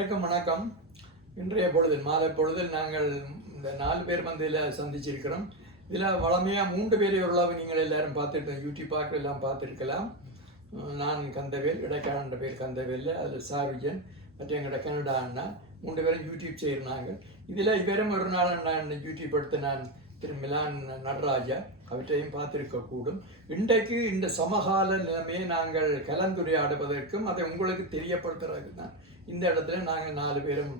அனைவருக்கும் வணக்கம். இன்றைய பொழுதில் மாலை பொழுதில் நாங்கள் இந்த 4 பேர் வந்து இதில் சந்திச்சிருக்கிறோம். இதில் வளமையாக 3 பேரை உள்ளவங்க நீங்கள் எல்லாரும் பார்த்துட்டு யூடியூப் எல்லாம் பார்த்துருக்கலாம். நான் கந்தவேல், இடைக்காலன்ற பேர் கந்தவேல், அதில் சார்விஜன் மற்ற எங்களோட கனடா அண்ணா 3 பேரும் யூடியூப் செய்கிறாங்க. இதில் இவரும் ஒரு நாள் நான் யூடியூப் எடுத்து நான் திரு மிலான் நடராஜா அவற்றையும் பார்த்திருக்கக்கூடும். இன்றைக்கு இந்த சமகால நிலைமையை நாங்கள் கலந்துரையாடுவதற்கும் அதை உங்களுக்கு தெரியப்படுத்துறதுக்கு தான் இந்த இடத்துல நாங்கள் 4 பேரும்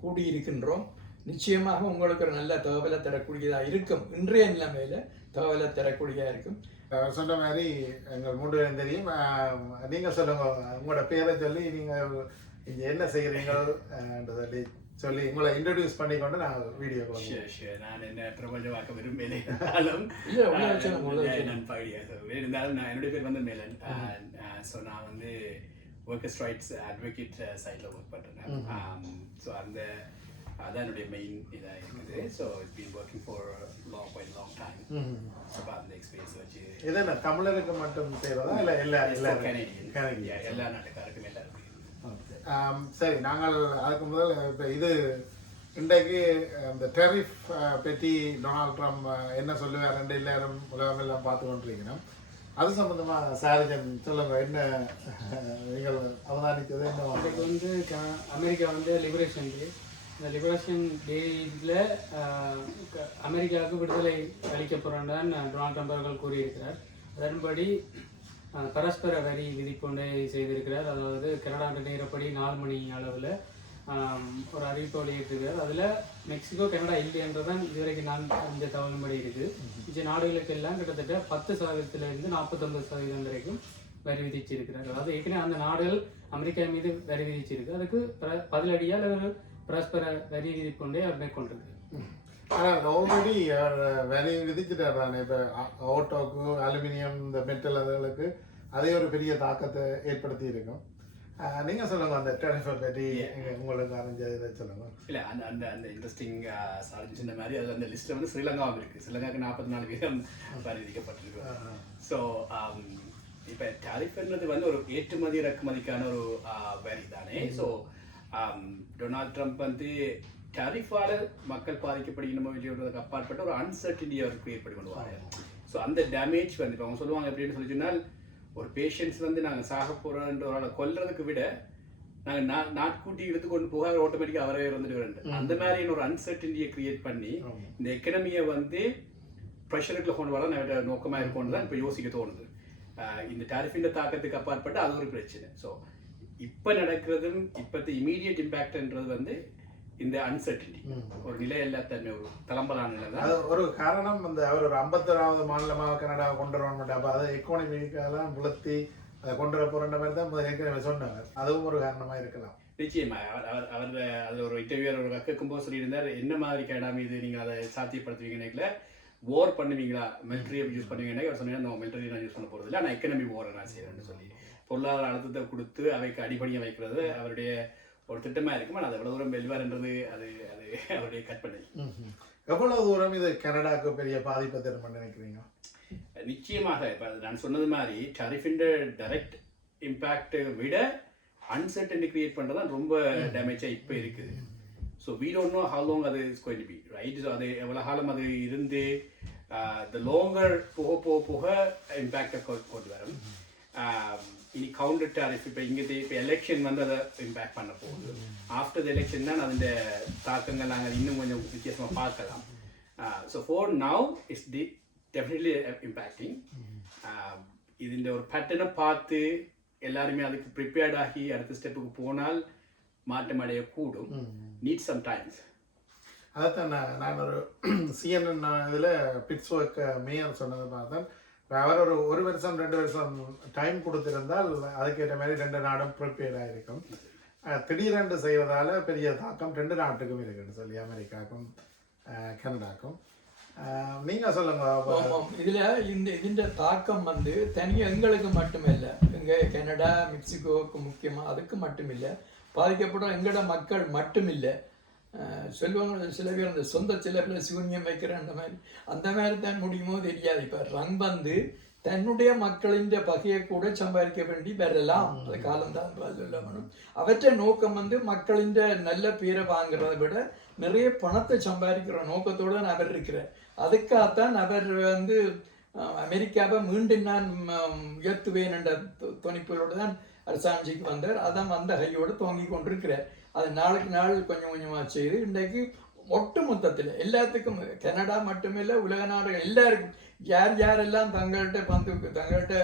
கூடியிருக்கின்றோம். நிச்சயமாக உங்களுக்கு ஒரு நல்ல தகவலை தரக்கூடியதாக இருக்கும். இன்றைய நிலைமையில தகவலை தரக்கூடியதாக இருக்கும். சொன்ன மாதிரி எங்கள் 3 பேரும் தெரியும். நீங்கள் சொல்லுங்க, உங்களோட பேரை சொல்லி நீங்கள் இங்கே என்ன செய்கிறீங்கன்றதை சொல்லி உங்களை இன்ட்ரோடியூஸ் பண்ணிக்கொண்டு நான் வீடியோ நான் என்ன பிரபஞ்சமாக்க விரும்பலை இருந்தாலும் நான் என்னுடைய பேர் வந்து மேலன். ஸோ நான் வந்து ஒர்க்கர்ஸ் ரைட்ஸ் அட்வொகேட் சைடில் ஒர்க் பண்ணுறேன். ஸோ அதான் என்னுடைய மெயின் இதாக இருக்குது. So it's been working for quite long time. So அந்த எக்ஸ்பீரியன்ஸ் வச்சு இதென்ன தமிழருக்கு மட்டும் செய்கிறதா இல்லை எல்லா எல்லா நாட்டுக்காருக்கும் எல்லாருக்கும். சரி, நாங்கள் அதுக்கு முதல் இப்போ இது இன்றைக்கு இந்த டெரிஃப் பற்றி டொனால்ட் ட்ரம்ப் என்ன சொல்லுவார் எல்லாரும் உலகமெல்லாம் பார்த்து கொண்டிருக்கிறோம். அது சம்பந்தமாக சாரிஜன் சொல்லுங்க, என்ன நீங்கள் அவதானித்தது என்ன? இன்றைக்கு வந்து அமெரிக்கா வந்து லிபரேஷன் டே. இந்த லிபரேஷன் டேயில் அமெரிக்காவுக்கு விடுதலை அளிக்கப்படுறேன் தான் டொனால்ட் ட்ரம்ப் அவர்கள் கூறியிருக்கிறார். அதன்படி பரஸ்பர வரி விதிப்பொன்றை செய்திருக்கிறார். அதாவது கனடா நேரப்படி 4 மணி அளவில் ஒரு அறிவிப்பு வெளியிட்டிருக்கிறார். அதில் மெக்சிகோ கனடா இல்லை என்றதான் இதுவரைக்கும் நான் இந்த தகவல்படி இருக்குது. இந்த நாடுகளுக்கெல்லாம் கிட்டத்தட்ட 10% 49% வரைக்கும் வரி விதிச்சிருக்கிறார். அதாவது ஏற்கனவே அந்த நாடுகள் அமெரிக்கா மீது வரி விதிச்சிருக்கு. அதுக்கு பதிலடியாக ஒரு பரஸ்பர வரி விதிப்பொன்றை அவர் மேற்கொண்டிருக்கு. ஆனால் ஆல்ரெடி வரி விதிச்சுட்டார் தானே. இப்போ ஆட்டோக்கு, அலுமினியம், இந்த மெட்டல் அதுகளுக்கு அதே ஒரு பெரிய தாக்கத்தை ஏற்படுத்தி இருக்கும். நீங்கள் சொல்லுங்க, அந்த டெரிஃபை பற்றி உங்களுக்கு அறிஞ்சதை சொல்லுங்க. இல்லை, அந்த அந்த அந்த இன்ட்ரெஸ்டிங் சொன்ன மாதிரி அது அந்த லிஸ்ட்டில் வந்து ஸ்ரீலங்காவும் இருக்குது. ஸ்ரீலங்காவுக்கு 44% வரி விதிக்கப்பட்டிருக்கு. ஸோ இப்போ டெரிஃப்ன்றது வந்து ஒரு ஏற்றுமதி இறக்குமதிக்கான ஒரு வரி தானே. ஸோ டொனால்ட் ட்ரம்ப் வந்து டரிஃபால மக்கள் பாதிக்கப்படுகிற இல்லையோன்றதுக்கு அப்பாற்பட்ட ஒரு அன்சர்டினிட்டி அவர் கிரியேட் பண்ணி கொண்டுவாங்க. ஸோ அந்த டேமேஜ் வந்து இப்போ அவங்க சொல்லுவாங்க எப்படின்னு சொல்லி சொன்னால், ஒரு பேஷண்ட்ஸ் வந்து நாங்கள் சாக போகிறோன்ற ஒரு ஆளை கொல்றதுக்கு விட நாங்கள் நாட்கூட்டி எடுத்து கொண்டு போக அவர் ஆட்டோமேட்டிக்காக அவரே வந்துட்டு வரேன். அந்த மாதிரியான ஒரு அன்சர்டினிட்டியை கிரியேட் பண்ணி இந்த எக்கனமியை வந்து ப்ரெஷருக்குள்ள கொண்டு வர நோக்கமாக இருக்கும்னு தான் இப்போ யோசிக்க தோணுது. இந்த டாரிஃபின் தாக்கத்துக்கு அப்பாற்பட்டு அது ஒரு பிரச்சனை. ஸோ இப்போ நடக்கிறதும் இப்போது இமீடியட் இம்பேக்ட்ன்றது வந்து இந்த அன்சர்டினிட்டி, ஒரு நிலை இல்லாதன்மை, ஒரு தளம்பலான நிலை தான். அது ஒரு காரணம். அந்த அவர் ஒரு 51வது மாநிலமாக கனடாவை கொண்டு வர மாட்டேன். அப்போ அதை எக்கானமிக்கெல்லாம் புலத்தி அதை கொண்டு வர போகிற மாதிரி தான் ஏற்கனவே சொன்னார். அதுவும் ஒரு காரணமாக இருக்கலாம். நிச்சயமாக அவர் அது ஒரு இன்டர்வியூர் ஒரு கேட்கும்போது சொல்லியிருந்தார், என்ன மாதிரி கனடா மீது நீங்கள் அதை சாத்தியப்படுத்துவீங்கன்னு, வார் பண்ணுவீங்களா, மிலிட்ரியை யூஸ் பண்ணுவீங்கன்னா அவர் சொன்னீங்கன்னா நான் மிலிட்ரி நான் யூஸ் பண்ண போகிறது இல்லை, நான் எக்கனமி வாரை நான் செய்கிறேன்னு சொல்லி பொருளாதார அழுத்தத்தை கொடுத்து அவைக்கு அடிப்படையை வைக்கிறது அவருடைய ஒரு திட்டமாக இருக்கும். ஆனால் அது எவ்வளோ தூரம் வெல்வார்ன்றது அது அது அவருடைய கற்பனை. எவ்வளவு தூரம் இது கனடாவுக்கு பெரிய பாதிப்பை தரும் நினைக்கிறீங்க? நிச்சயமாக இப்போ நான் சொன்னது மாதிரி டரிஃபின் டைரக்ட் இம்பேக்டை விட அன்சர்டனிட்டி கிரியேட் பண்ணுறது தான் ரொம்ப டேமேஜாக இப்போ இருக்குது. So we don't know how long அது is going to be, right? So அது எவ்வளோ காலம் அது இருந்து த லோங்கர் போக இம்பேக்டை கொண்டு வரும். இனி கவுண்டர் டாரிஃப் இப்போ இப்போ எலெக்ஷன் வந்து அதை இம்பேக்ட் பண்ண போகுது. ஆஃப்டர் த எலெக்ஷன் தான் அதோட தாக்கங்கள் நாங்கள் இன்னும் கொஞ்சம் வித்தியாசமாக பார்க்கலாம். So far now it's definitely impacting. இதுன்ற ஒரு பேட்டர்னை பார்த்து எல்லாருமே அதுக்கு ப்ரிப்பேர்ட் ஆகி அடுத்த ஸ்டெப்புக்கு போனால் மாற்றம் அடையக்கூடும். Need some times. அதைத்தான் நான் ஒரு CNN இதில் பிட்ஸ்பர்க் மேயர் சொன்னதை பார்த்தேன். அவர் ஒரு வருஷம் 2 வருஷம் டைம் கொடுத்திருந்தால் அதுக்கேற்ற மாதிரி 2 நாடும் ப்ரிப்பேர்டாக இருக்கும். திடீரென்று செய்வதால் பெரிய தாக்கம் 2 நாட்டுக்கும் இருக்குன்னு சொல்லி, அமெரிக்காவுக்கும் கனடாக்கும். நீங்கள் சொல்லுங்க. இதில் இந்த தாக்கம் வந்து தனியாக எங்களுக்கு மட்டுமில்லை, எங்கள் கனடா மெக்சிகோவுக்கு முக்கியமாக அதுக்கு மட்டுமில்லை, பாதிக்கப்படும் எங்களோட மக்கள் மட்டுமில்லை. சொல்லுவாங்க சில பேர் அந்த சொந்த சில பேர் சூன்யம் வைக்கிற அந்த மாதிரி தான் முடியுமோ தெரியாது. இப்போ ரங் வந்து தன்னுடைய மக்களின் பகையை கூட சம்பாதிக்க வேண்டி வரலாம். அது காலம்தான் சொல்ல வேணும். அவற்றை நோக்கம் வந்து மக்களின் நல்ல பேரை வாங்குறதை விட நிறைய பணத்தை சம்பாதிக்கிற நோக்கத்தோடு அவர் இருக்கிறார். அதுக்காகத்தான் அவர் வந்து அமெரிக்காவை மீண்டும் நான் உயர்த்துவேன் என்ற துணிப்போடு தான் அரசாட்சிக்கு வந்தார். அதான் அந்த கையோடு துவங்கி கொண்டிருக்கிறார். அது நாளுக்கு நாள் கொஞ்சம் கொஞ்சமாக செய்து இன்றைக்கு ஒட்டு மொத்தத்தில் எல்லாத்துக்கும் கனடா மட்டுமில்லை உலக நாடுகள் எல்லாருக்கும் யாரெல்லாம் தங்கள்கிட்ட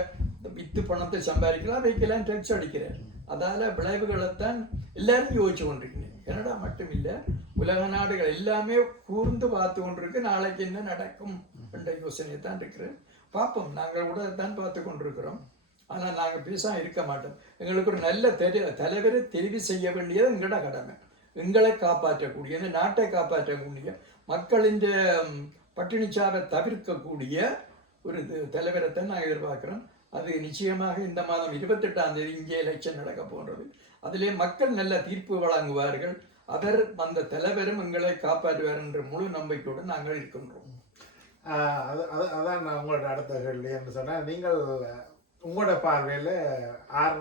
வித்து பணத்தை சம்பாதிக்கலாம் அவைக்கெல்லாம் டேக்ஸ் அடிக்கிறார். அதால் விளைவுகளைத்தான் எல்லாரும் யோசிச்சு கொண்டிருக்கீங்க. கனடா மட்டும் இல்லை உலக நாடுகள் எல்லாமே கூர்ந்து பார்த்து கொண்டிருக்கு நாளைக்கு என்ன நடக்கும் என்ற யோசனை தான் இருக்கிறேன். பார்ப்போம். நாங்கள் கூட தான் பார்த்து கொண்டிருக்கிறோம். ஆனால் நாங்கள் பேசாமல் இருக்க மாட்டோம். எங்களுக்கு ஒரு நல்ல தலைவரை தெரிவு செய்ய வேண்டியது எங்களோட கடமை. எங்களை காப்பாற்றக்கூடிய இந்த நாட்டை காப்பாற்றக்கூடிய மக்களின் பட்டினிச்சாவை தவிர்க்கக்கூடிய ஒரு தலைவரைத்தான் நான் எதிர்பார்க்குறேன். அது நிச்சயமாக இந்த மாதம் 28ஆம் தேதி இங்கே எலெக்ஷன் நடக்க போன்றது. அதிலே மக்கள் நல்ல தீர்ப்பு வழங்குவார்கள். அவர் அந்த தலைவரும் எங்களை காப்பாற்றுவார் என்ற முழு நம்பிக்கையோடு நாங்கள் இருக்கின்றோம். அதான் நான் உங்களோட அடுத்த கேள்வி என்று சொன்னால், நீங்கள் உங்களோட பார்வையில் ஆர்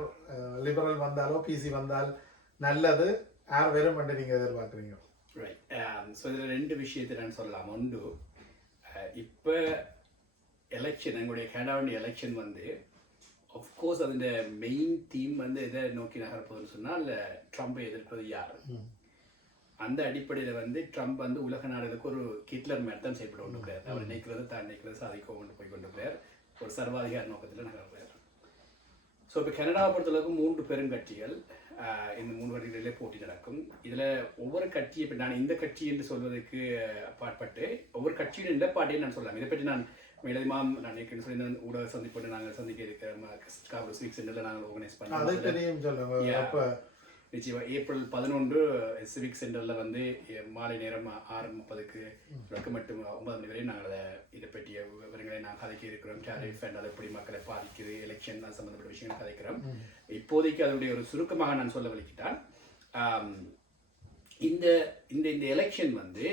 லிபரல் வந்தாலோ பிசி வந்தால் நல்லது, யார் வெறும் பண்ணி நீங்கள் எதிர்பார்க்குறீங்க? ரைட். ஸோ இதில் 2 விஷயத்தை நான் சொல்லலாம். ஒன்று, இப்போ எலெக்ஷன் எங்களுடைய கனடாவுடைய எலெக்ஷன் வந்து ஆஃப்கோர்ஸ் அதோட மெயின் தீம் வந்து எதை நோக்கி நகரப்போகுதுன்னு சொன்னால் ட்ரம்பை எதிர்ப்பது யார். அந்த அடிப்படையில் வந்து ட்ரம்ப் வந்து உலக நாடுகளுக்கு ஒரு ஹிட்லர் மாதிரி தான் செயல்பட கொண்டு போகிறார். அவர் நினைக்கிறது தான் நினைக்கிறது சாதிக்க கொண்டு போய் கொண்டு போகிறார். ஒரு சர்வாதிகார நோக்கத்தில் நகர்றார். ஸோ இப்போ கனடாவை பொறுத்தளவுக்கு 3 பெருங்கட்சிகள் இந்த 3 வருடங்களிலே போட்டி நடக்கும். இதில் ஒவ்வொரு கட்சி, இப்போ நான் இந்த கட்சி என்று சொல்வதற்கு அப்பாற்பட்டு ஒவ்வொரு கட்சியின் நிலப்பாட்டையும் நான் சொல்லலாம். இதை பற்றி நான் மேலதிகமாக நான் ஏற்கனவே சொல்லி ஊடக சந்திப்போடு நாங்கள் சந்திக்க இருக்கிற சிவிக் சென்டரில் நாங்கள் ஆர்கனைஸ் பண்ணோம். நிச்சயமாக ஏப்ரல் 11 சிவிக் சென்டரில் வந்து மாலை நேரம் 6:30 மட்டும் 9 மணி வரை நாங்கள் இதை பற்றிய விவரங்களை நாங்கள் கதைக்க இருக்கிறோம். டேரிஃப் அண்ட் அதை எப்படி மக்களை பாதிக்குது, எலெக்ஷன் சம்மந்தப்பட்ட விஷயங்கள் கதைக்கிறோம். இப்போதைக்கு அதனுடைய ஒரு சுருக்கமாக நான் சொல்ல வலிக்கிட்டால், இந்த இந்த இந்த எலெக்ஷன் வந்து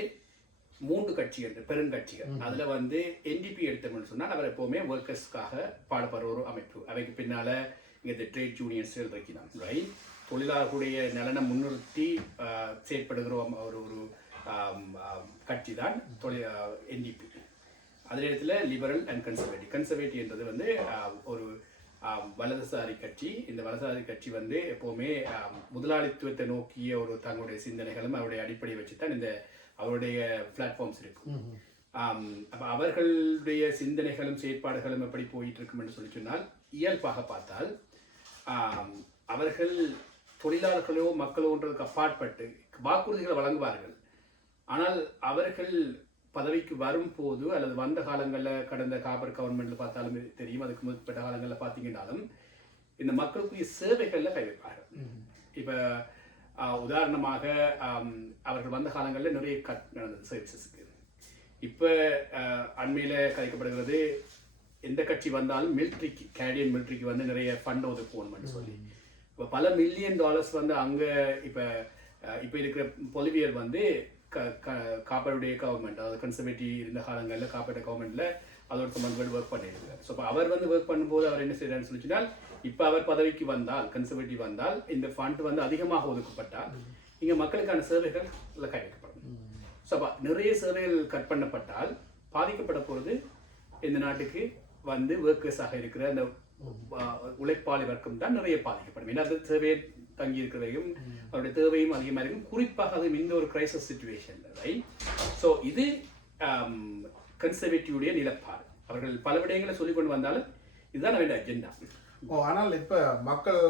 3 கட்சிகள் பெருங்கட்சிகள். அதில் வந்து என்டிபி எடுத்தோம்னு சொன்னால் அவர் எப்போவுமே ஒர்க்கர்ஸ்க்காக பாடுபடுற ஒரு அமைப்பு. அவைக்கு பின்னால் இங்கே ட்ரேட் யூனியன்ஸ் வைக்கலாம். ரைட், தொழிலாளர்களுடைய நலனை முன்னிறுத்தி செயற்படுகிற ஒரு கட்சி தான் என்டிபி. அதே இடத்துல லிபரல் அண்ட் கன்சர்வேட்டிவ் என்றது வந்து ஒரு வலதுசாரி கட்சி. இந்த வலதுசாரி கட்சி வந்து எப்போவுமே முதலாளித்துவத்தை நோக்கிய ஒரு தங்களுடைய சிந்தனைகளும் அவருடைய அடிப்படையை வச்சு தான் இந்த அவருடைய பிளாட்ஃபார்ம்ஸ் இருக்கும். அப்போ அவர்களுடைய சிந்தனைகளும் செயற்பாடுகளும் எப்படி போயிட்டு இருக்கும் என்று சொல்லி சொன்னால், இயல்பாக பார்த்தால் அவர்கள் தொழிலாளர்களோ மக்களோன்றதுக்கு அப்பாற்பட்டு வாக்குறுதிகளை வழங்குவார்கள். ஆனால் அவர்கள் பதவிக்கு வரும்போது அல்லது வந்த காலங்களில் கடந்த காபர் கவர்மெண்ட்ல பார்த்தாலும் தெரியும், அதுக்கு முற்பட்ட காலங்களில் பார்த்தீங்கன்னாலும் இந்த மக்களுக்குரிய சேவைகளில் கை வைப்பார்கள். இப்போ உதாரணமாக அவர்கள் வந்த காலங்களில் நிறைய கட் நடந்தது சர்வீசஸ்க்கு. இப்போ அண்மையில் கதைக்கப்படுகிறது, எந்த கட்சி வந்தாலும் மிலிட்ரிக்கு, கனடியன் மிலிட்ரிக்கு வந்து நிறைய ஃபண்ட் ஒதுக்குவோம்னு சொல்லி இப்போ பல $1 மில்லியன் வந்து அங்கே இப்போ இருக்கிற பொலிவியர் வந்து காப்பருடைய கவர்மெண்ட், அதாவது கன்சர்வேட்டிவ் இருந்த காலங்களில் காப்பருடைய கவர்மெண்ட்டில் அதோட சம்பந்தப்பட்டு ஒர்க் பண்ணியிருக்காரு. ஸோ இப்போ அவர் வந்து ஒர்க் பண்ணும்போது அவர் என்ன செய்யறாருன்னு சொல்லிச்சுனால், இப்போ அவர் பதவிக்கு வந்தால், கன்சர்வேட்டிவ் வந்தால், இந்த ஃபண்ட் வந்து அதிகமாக ஒதுக்கப்பட்டால் இங்கே மக்களுக்கான சேவைகள் கை வைக்கப்படும். ஸோ அப்போ நிறைய சேவைகள் கட் பண்ணப்பட்டால் பாதிக்கப்பட போகிறது இந்த நாட்டுக்கு வந்து ஒர்க்கர்ஸாக இருக்கிற அந்த உழைப்பாளி வர்க்கம் தான் நிறைய பாதிக்கப்படும். ஏன்னா அது தேவையை தங்கி இருக்கிறதையும் அவருடைய தேவையும் அதிகமாக இருக்கும். குறிப்பாக அது இந்த ஒரு கிரைசிஸ் சிச்சுவேஷன். ரைட். ஸோ இது கன்சர்வேட்டிவுடைய நிலப்பாடு. அவர்கள் பல விடயங்களை சொல்லிக் கொண்டு வந்தாலும் இதுதான் அவருடைய அஜெண்டா. ஆனால் இப்போ மக்கள்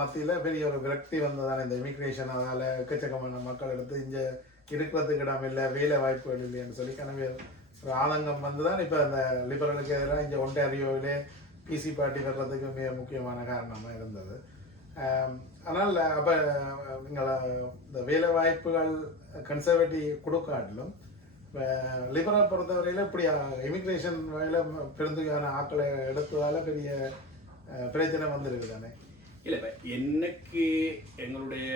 மத்தியில் பெரிய ஒரு விரக்தி வந்ததான இந்த இமிக்ரேஷன், அதனால் எக்கச்சக்கமான மக்கள் எடுத்து இங்கே இருக்கிறதுக்கு இடம் இல்லை, வேலை வாய்ப்புகள் இல்லைன்னு சொல்லி கனவே ஒரு ஆதங்கம் வந்து தான் இப்போ அந்த லிபரலுக்கு எதிராக இங்கே ஒன்டாரியோவிலே பிசி பார்ட்டி வர்றதுக்கு மிக முக்கியமான காரணமாக இருந்தது. ஆனால் அப்போ நீங்கள் இந்த வேலை வாய்ப்புகள் கன்சர்வேட்டிவ் கொடுக்காட்டிலும் இப்போ லிபரல் பொறுத்தவரையில் இப்படி இமிக்ரேஷன் வகையில் பெருந்துக்கான ஆக்களை எடுத்ததால் பெரிய பிரச்சனை வந்துருக்கு தானே? இல்லை, இப்போ என்னைக்கு எங்களுடைய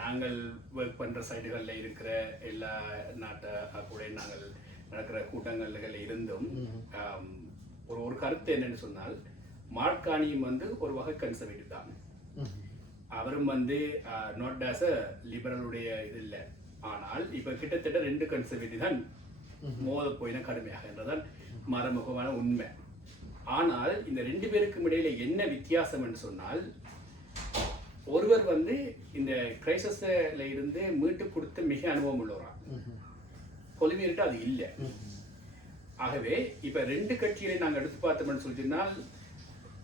நாங்கள் ஒர்க் பண்ணுற சைடுகளில் இருக்கிற எல்லா நாட்டை கூட நாங்கள் நடக்கிற கூட்டங்களில் இருந்தும் ஒரு கருத்து என்னன்னு சொன்னால் மார்க் கார்னியும் வந்து ஒரு வகை கன்சர்வேட்டிவ் தான். அவரும் வந்து நாட் ஆஸ் அ லிபரலுடைய இது இல்லை. ஆனால் இப்போ கிட்டத்தட்ட 2 கன்சர்வேட்டிவ் தான் மோத போயின கடுமையாக என்றதான் மறைமுகமான உண்மை. ஆனால் இந்த 2 பேருக்கும் இடையில என்ன வித்தியாசம் என்று சொன்னால், ஒருவர் வந்து இந்த கிரைசிஸ்ல இருந்து மீட்டு கொடுத்த மிக அனுபவம் உள்ளவரா, பொலிவியர்கிட்ட அது இல்லை. ஆகவே இப்ப 2 கட்சிகளை நாங்கள் எடுத்து பார்த்தோம்னு சொல்லினால்,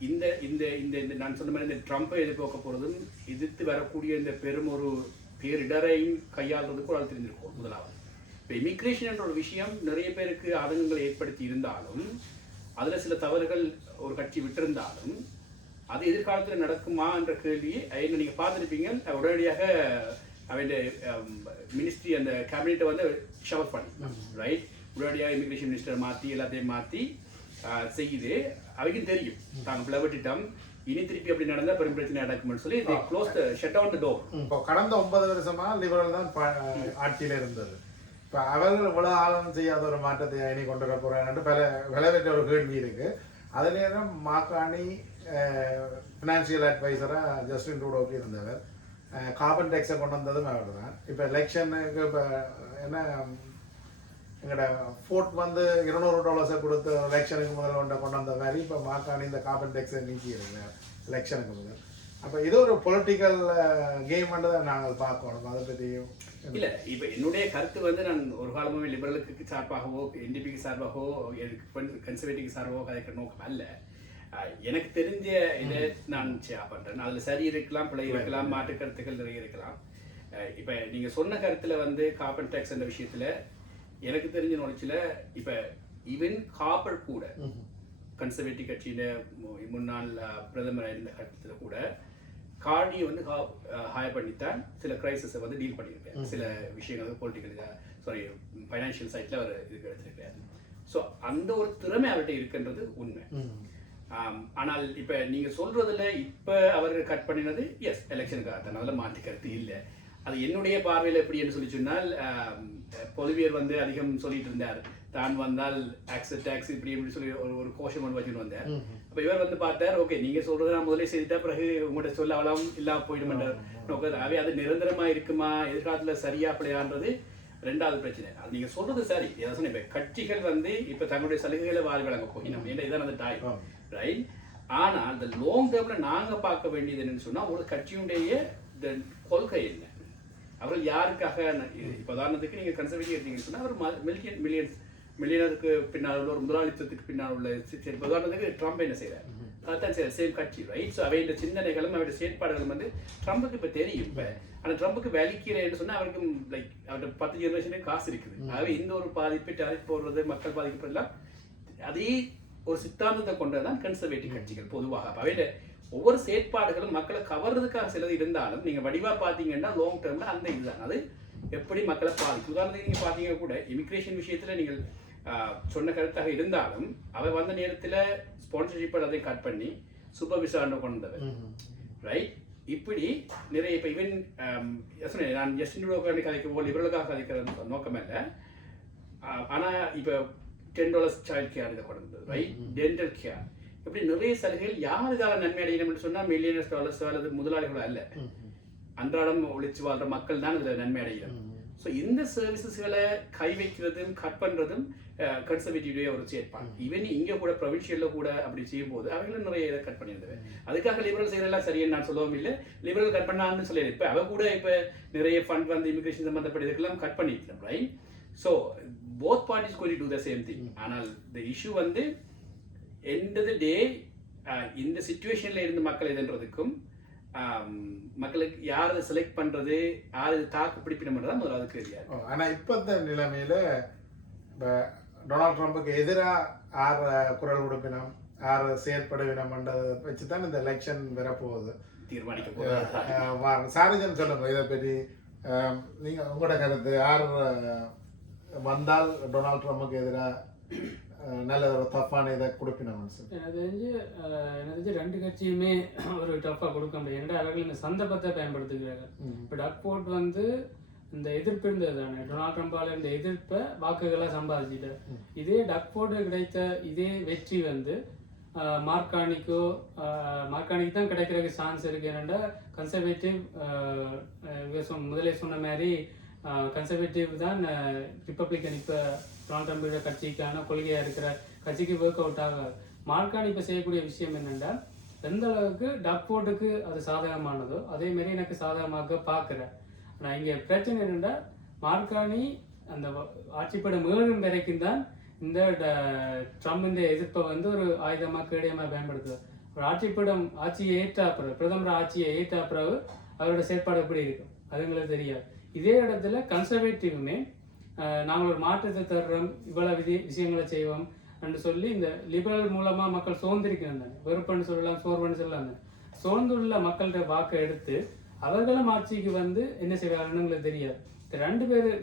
இந்த இந்த இந்த நான் சொன்ன மாதிரி இந்த ட்ரம்பை எதிர்பார்க்க போறதும் எதிர்த்து வரக்கூடிய இந்த பெரும் ஒரு பேரிடரையும் கையாளுறதுக்கு ஒரு ஆள் தெரிஞ்சிருக்கும். முதலாவது இப்போ இமிக்ரேஷன் என்ற ஒரு விஷயம் நிறைய பேருக்கு ஆதங்கங்களை ஏற்படுத்தி இருந்தாலும், அதில் சில தவறுகள் ஒரு கட்சி விட்டிருந்தாலும், அது எதிர்காலத்தில் நடக்குமா என்ற கேள்வியை என்ன நீங்கள் பார்த்துருப்பீங்க. உடனடியாக அவருடைய மினிஸ்ட்ரி அந்த கேபினெட்டை வந்து ஷவர் பண்ணி ரைட், உடனடியாக இமிக்ரேஷன் மினிஸ்டரை மாற்றி எல்லாத்தையும் மாற்றி செய்யுது. அவருக்கும் தெரியும் தாங்கள் பிளவிட்டோம், இனி திருப்பி அப்படி நடந்தால் பெரும் பிரச்சனை நடக்கும்னு சொல்லி close shut down the door. இப்போ கடந்த 9 வருஷமா லிபரல் தான் ஆட்சியில் இருந்தது. இப்போ அவர்கள் இவ்வளவு ஆழம் செய்யாத ஒரு மாற்றத்தை இனி கொண்டு வர போறாங்க பல விளைவிட்ட ஒரு கேள்வி இருக்கு. அது நேரம் மாக்காணி ஃபினான்சியல் அட்வைசராக ஜஸ்டின் ட்ரூடோக்கு இருந்தவர். கார்பன் டேக்ஸை கொண்டு வந்ததும் அவர் தான். இப்போ எலெக்ஷனுக்கு இப்போ என்ன எங்களோட ஃபோர்ட் வந்து $200 கொடுத்து எலெக்ஷனுக்கு முதல்ல கொண்டு வந்த மாதிரி இப்போ மாக்காணி இந்த கார்பன் டேக்ஸை நீக்கி இருக்கிறார் எலெக்ஷனுக்கு முதல். அப்போ இது ஒரு பொலிட்டிக்கல் கேம்ன்றதை நாங்கள் பார்க்கணும். அதை பற்றியும் இல்லை. இப்போ என்னுடைய கருத்து வந்து நான் ஒரு காலமாகவே லிபரலுக்கு சார்பாகவோ NDPக்கு சார்பாகவோ கன்சர்வேட்டிவ்க்கு சார்பாகவோ கதைக்கிற நோக்கம் அல்ல. எனக்கு தெரிஞ்ச இதை நான் பண்ணுறேன். அதில் சரி இருக்கலாம், பிழை இருக்கலாம், மாற்று கருத்துக்கள் நிறைய இருக்கலாம். இப்போ நீங்கள் சொன்ன கருத்தில் வந்து கார்பன் டேக்ஸ் என்ற விஷயத்தில் எனக்கு தெரிஞ்ச நாலேஜில் இப்போ ஈவன் காப்பர் கூட கன்சர்வேட்டிவ் கட்சியில் முன்னாள் பிரதமராக இருந்த கட்டத்தில் கூட கார்னியை வந்து ஹையர் பண்ணித்தான் சில கிரைசிஸை வந்து டீல் பண்ணியிருக்கேன். சில விஷயங்கள் பொலிட்டிக்கல் ஃபைனான்ஷியல் சைட்டில் அவர் இதுக்கு எடுத்திருக்காரு. ஸோ அந்த ஒரு திறமை அவர்கிட்ட இருக்குன்றது உண்மை. ஆனால் இப்போ நீங்கள் சொல்றதுல இப்போ அவர்கள் கட் பண்ணினது எஸ் எலெக்ஷனுக்காக தான், அதில் மாற்றி கருத்து இல்லை. அது என்னுடைய பார்வையில் எப்படின்னு சொல்லி சொன்னால், பொலிவியர் வந்து அதிகம் சொல்லிட்டு இருந்தார், தான் வந்தால் டேக்ஸ் இப்படி இப்படி சொல்லி ஒரு கோஷம் ஒன்று வச்சுன்னு வந்தார். அப்போ இவர் வந்து பார்த்தார், ஓகே நீங்கள் சொல்றது நான் முதலே செய்துட்டா பிறகு உங்கள்கிட்ட சொல்ல அவலாம் இல்லாமல் போயிடுமென்ற நோக்கத்தாகவே அது நிரந்தரமாக இருக்குமா, எதிர்காலத்தில் சரியா அப்படியான்றது 2வது பிரச்சனை. அது நீங்கள் சொல்றது சரி. ஏதாவது சொன்ன இப்போ கட்சிகள் வந்து இப்போ தங்களுடைய சலுகைகளை வாரி வழங்க போகணும், ஏன்னா இதான் அந்த டைம் ரைட். ஆனால் அந்த லாங் டேர்மில் நாங்கள் பார்க்க வேண்டியது என்னன்னு சொன்னால், ஒரு கட்சியுடைய கொள்கை என்ன, அவர்கள் யாருக்காக. இப்போ உதாரணத்துக்கு நீங்கள் கன்சர்வேட்டிவ் எடுத்தீங்கன்னு சொன்னால், அவர் மில்லியனருக்கு பின்னால் உள்ள ஒரு முதலாளித்துவத்துக்கு பின்னால் உள்ள சரி. உதாரணத்துக்கு ட்ரம்ப் என்ன செய்கிறார், அதுதான் சேம் கட்சி ரைட். ஸோ அவையோட சிந்தனைகளும் அவருடைய செயற்பாடுகளும் வந்து ட்ரம்புக்கு இப்போ தெரியும். இப்போ ஆனால் ட்ரம்புக்கு வேலைக்கிறேன்னு சொன்னால் அவருக்கு லைக் அவருடைய 10 ஜெனரேஷனே காசு இருக்குது. ஆகவே இந்த ஒரு பாதிப்பு டேரிஃப் போடுறது, மக்கள் பாதிக்கப்படலாம், அதே ஒரு சித்தாந்தத்தை கொண்டதான் கன்சர்வேட்டிவ் கட்சிகள் பொதுவாக. அவையில ஒவ்வொரு செயற்பாடுகளும் மக்களை கவர்றதுக்காக சிலது இருந்தாலும், நீங்க வடிவா பாத்தீங்கன்னா லாங் டேர்ம்ல அந்த இதுதான் அது எப்படி மக்களை பாதிக்கும். உதாரணத்துக்கு நீங்க பாத்தீங்க கூட இமிகிரேஷன் விஷயத்துல நீங்கள் சொன்ன கருத்தாக இருந்தாலும், அவர் வந்த நேரத்தில் ஸ்பான்சர்ஷிப் அதை கட் பண்ணி சூப்பர் விசாரணை கொண்டவர் ரைட். இப்படி நிறைய இப்போ ஈவன் நான் ஜஸ்டின் கதைக்கவோ லிபரலுக்காக கதைக்கிற நோக்கம் இல்லை. ஆனால் இப்போ $10 சைல்ட் கேர் இதை கொண்டு வந்தது ரைட், டென்டல் கேர், இப்படி நிறைய சலுகைகள் யாருக்காக நன்மை அடையணும்னு சொன்னால் $மில்லியன்ஸ் அல்லது முதலாளிகளோ அல்ல, அன்றாடம் ஒழிச்சு வாழ்ற மக்கள் தான் இதில் நன்மை அடையணும். ஸோ இந்த சர்வீசஸ்களை கை வைக்கிறதும் கட் பண்ணுறதும் கன்சர்வேட்டிவ்டைய ஒரு செயற்பாடு. ஈவன் இங்கே கூட ப்ரொவின்ஷியலில் கூட அப்படி செய்யும் போது அவங்களும் நிறைய இதை கட் பண்ணியிருந்தது. அதுக்காக லிபரல் செய்யறதெல்லாம் சரின்னு நான் சொல்லவும் இல்லை, லிபரல் கட் பண்ணான்னு சொல்லி இப்போ அவ கூட இப்போ நிறைய ஃபண்ட் வந்து இமிகிரேஷன் சம்மந்தப்பட்ட இதுக்கெல்லாம் கட் பண்ணிட்டோம் right. So both parties going to do the same thing. ஆனால் த இஷ்யூ வந்து எண்ட் ஆஃப் த டே இந்த சிச்சுவேஷனில் இருந்து மக்கள் இதுன்றதுக்கும் மக்களுக்கு யாரை செலக்ட் பண்றது, யாரு தாக்கு பிடிப்பினது தான் முதலாவது கேள்வியா இருக்கு. ஆனால் இப்போ இந்த நிலைமையில இப்போ டொனால்ட் ட்ரம்புக்கு எதிராக யார் குரல் கொடுப்பினம், யார் செயற்படுவினம்ன்றதை வச்சு தான் இந்த எலெக்ஷன் வரப்போகுது, தீர்மானிக்க போகுது. சாரிஜன் சொல்லுங்க இதை பற்றி நீங்கள் உங்களோட கருத்து. யார் வந்தால் டொனால்ட் ட்ரம்புக்கு எதிராக நல்ல ஒரு டஃப்பான இதை கொடுப்பினோம்? எனக்கு தெரிஞ்சு 2 கட்சியுமே ஒரு டஃப்பாக கொடுக்க முடியும். ஏன்னா அவர்கள் இந்த சந்தர்ப்பத்தை பயன்படுத்துகிறார்கள். இப்போ டக்ஃபோர்ட் வந்து இந்த எதிர்ப்பு இருந்தது தானே, டொனால்ட் ட்ரம்பால இந்த எதிர்ப்பை வாக்குகளை சம்பாதிச்சிட்டார். இதே டக்ஃபோர்டு கிடைத்த இதே வெற்றி வந்து மார்கானிக்கு தான் கிடைக்கிறதுக்கு சான்ஸ் இருக்கு. ஏன்னா கன்சர்வேட்டிவ் முதலே சொன்ன மாதிரி கன்சர்வேட்டிவ் தான் ரிப்பப்ளிக்கன் இப்போ டொனால்ட் ட்ரம்போட கட்சிக்கான கொள்கையாக இருக்கிற கட்சிக்கு ஒர்க் அவுட் ஆகாது. மார்கானி இப்போ செய்யக்கூடிய விஷயம் என்னென்னா, எந்த அளவுக்கு டக்ஃபோர்டுக்கு அது சாதகமானதோ அதே மாதிரி எனக்கு சாதகமாக பார்க்குறேன். ஆனால் இங்கே பிரச்சனை என்னென்னா, மார்கானி அந்த ஆட்சிப்படம் ஏழும் வரைக்கும் தான் இந்த ட்ரம்பின் எதிர்ப்பை வந்து ஒரு ஆயுதமாக கேடயமாக பயன்படுத்துவார். ஒரு ஆட்சியை ஏற்றாப்புறது, பிரதமர் ஆட்சியை ஏற்றாப்புறது அவரோட செயற்பாடு எப்படி இருக்கும் அது எங்களுக்கு தெரியாது. இதே இடத்துல கன்சர்வேட்டிவ்மே நாங்கள் ஒரு மாற்றத்தை தர்றோம், இவ்வளவு விஷயங்களை செய்வோம் என்று சொல்லி இந்த லிபரல் மூலமாக மக்கள் சோர்ந்திருக்கிறாங்க தானே, வெறுப்புன்னு சொல்லலாம், சோர்வுன்னு சொல்லலாம் தானே. சோர்ந்துள்ள மக்கள்கிட்ட வாக்கை எடுத்து அவர்களும் ஆட்சிக்கு வந்து என்ன செய்வாருன்னு எங்களுக்கு தெரியாது.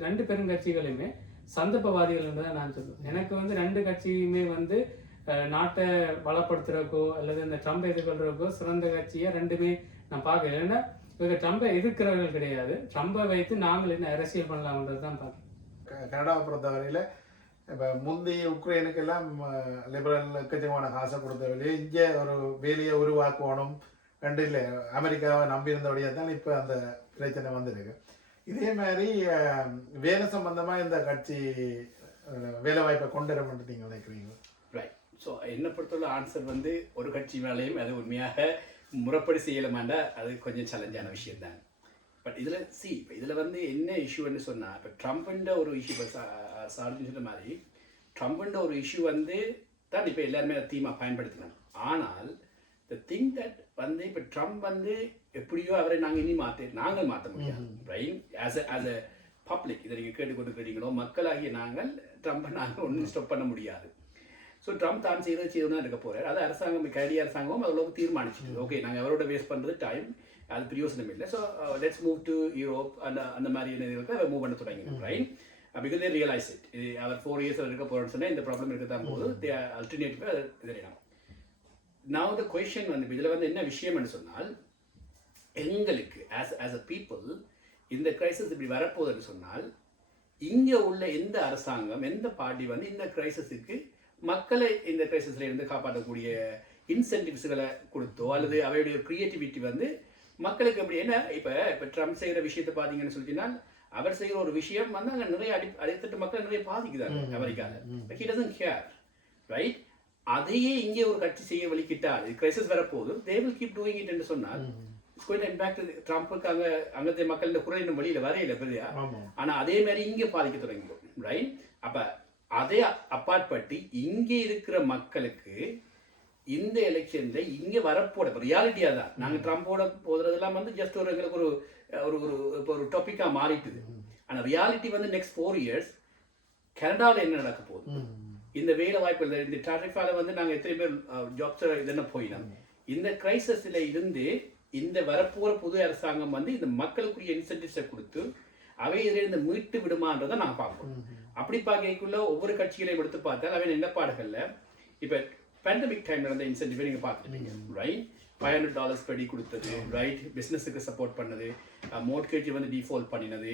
ரெண்டு பெருங்கட்சிகளுமே சந்தர்ப்பவாதிகள் தான் நான் சொல்லுவேன். எனக்கு வந்து ரெண்டு கட்சியுமே வந்து நாட்டை வளப்படுத்துறதுக்கோ அல்லது இந்த ட்ரம்பை எதிர்கொள்றதுக்கோ சிறந்த கட்சியை ரெண்டுமே நான் பார்க்கல. ஏன்னா இவங்க ட்ரம்பை எதிர்க்கிறவர்கள் கிடையாது, ட்ரம்பை வைத்து நாங்கள் என்ன அரசியல் பண்ணலாம்ன்றது தான் பார்க்கணும். கனடாவை பொறுத்தவரையில் இப்போ முந்தைய உக்ரைனுக்கெல்லாம் லிபரல் எக்கச்சக்கமான காசை கொடுத்தவரையிலே இங்கே ஒரு வேலையை உருவாக்கணும் ரெண்டு இல்லை அமெரிக்காவை நம்பியிருந்தபடியே தான் இப்போ அந்த பிரச்சனை வந்துருக்கு. இதே மாதிரி வேலை சம்பந்தமாக இந்த கட்சி வேலை வாய்ப்பை கொண்டு வரணும்னு நீங்கள் நினைக்கிறீங்க? ரைட். ஸோ என்னை பொறுத்தவரை ஆன்சர் வந்து ஒரு கட்சி மேலேயும் அது உண்மையாக முறைப்படி செய்யலாமாண்டா அது கொஞ்சம் சேலஞ்சான விஷயம் தான். பட் இதில் வந்து என்ன இஷ்யூன்னு சொன்னால், இப்போ ட்ரம்ப்ன்ற ஒரு இஷ்யூ, இப்போ சார்ஜின் சொன்ன மாதிரி ட்ரம்ப்ன்ற ஒரு இஷ்யூ வந்து தான் இப்போ எல்லாருமே தீமாக பயன்படுத்தினாங்க. ஆனால் த திங் தட் வந்து இப்போ ட்ரம்ப் வந்து எப்படியோ அவரை நாங்கள் மாற்ற முடியாது. ரைட்? ஆஸ் அ பப்ளிக் இதை நீங்கள் கேட்டுக்கொண்டு மக்களாகிய நாங்கள் ட்ரம்பை நாங்கள் ஒன்றும் ஸ்டாப் பண்ண முடியாது. ஸோ ட்ரம்ப் தான் செய்யணும் இருக்க போகிறார். அது அரசாங்கம், கனடிய அரசாங்கமும் அவ்வளோக்கு தீர்மானிச்சுட்டு ஓகே நாங்கள் அவரோட வேஸ்ட் பண்ணுறது டைம், அது பிரயோசனம் இல்லை. So let's move to Europe அந்த மாதிரி இதுக்கு அதை மூவ் பண்ண தொடங்கினோம். Right? Because they realise it, அவர் 4 years இருக்க போகிறோன்னு சொன்னால் இந்த ப்ராப்ளம் இருக்க தான் போது தே அல்டர்னேட்டிவாக அது தெரியலாம். நான் த கொஷன் வந்து இதில் வந்து என்ன விஷயம்னு சொன்னால், எங்களுக்கு ஆஸ் அ பீப்புள் இந்த கிரைசிஸ் இப்படி வரப்போகுதுன்னு சொன்னால், இங்கே உள்ள எந்த அரசாங்கம் எந்த பார்ட்டி வந்து இந்த கிரைசிஸுக்கு மக்களை இந்த கிரைசிஸ்ல இருந்து காப்பாற்றக்கூடிய இன்சென்டிவ்ஸ்களை கொடுத்தோ அல்லது அவையுடைய கிரியேட்டிவிட்டி வந்து மக்களுக்கு எப்படி என்ன இப்போ ட்ரம்ப் செய்கிற விஷயத்தை பார்த்தீங்கன்னு சொல்லிட்டீங்கன்னா, அவர் செய்கிற ஒரு விஷயம் வந்து அங்கே நிறைய அடித்தட்டு மக்கள் நிறைய பாதிக்குதாங்க அமெரிக்காவில். He doesn't care. ரைட்? அதையே இங்கே ஒரு கட்சி செய்ய வலிக்கிட்டால் கிரைசிஸ் வரப்போகுது, they will keep doing it என்று சொன்னால் இட்ஸ் கோயிங் டு இம்பாக்ட் ட்ரம்ப்புக்கு அங்கത്തെ மக்களோட குரலின் வழியில் வரையில பெரியா. ஆனால் அதே மாதிரி இங்கே பாதிக்க தொடங்கிடும். ரைட்? அப்போ அதே அப்பாற்பட்டு இங்கே இருக்கிற மக்களுக்கு இந்த எலெக்ஷன்ல இங்கே வரப்போட ரியாலிட்டியா தான் நாங்கள் ட்ரம்போட போதுறதெல்லாம் வந்து ஜஸ்ட் ஒரு எங்களுக்கு ஒரு டாப்பிக்காக மாறிட்டுது. ஆனால் ரியாலிட்டி வந்து நெக்ஸ்ட் 4 years கனடாவில் என்ன நடக்க போகுது, இந்த வேலை வாய்ப்பு, இந்த டாரிஃபால வந்து நாங்கள் எத்தனை பேர் ஜாப்ஸ் இதென்ன போயினோம், இந்த கிரைசிஸ்ல இருந்து இந்த வரப்போற புது அரசாங்கம் வந்து இந்த மக்களுக்குரிய இன்சென்டிவ்ஸை கொடுத்து அவை இதிலிருந்து மீட்டு விடுமான்றதை நாங்கள் பார்ப்போம். அப்படி பார்க்கக்குள்ள ஒவ்வொரு கட்சிகளையும் எடுத்து பார்த்தால் அவை நிலப்பாடுகள்ல இப்போ பேண்டமிக் டைம்ல இருந்த இன்சென்டிவ் நீங்க பார்த்துருப்பீங்க. ரைட்? $500 படி கொடுத்தது, ரைட்? பிஸ்னஸுக்கு சப்போர்ட் பண்ணது, மோட்கேஜ் வந்து டிஃபால்ட் பண்ணினது,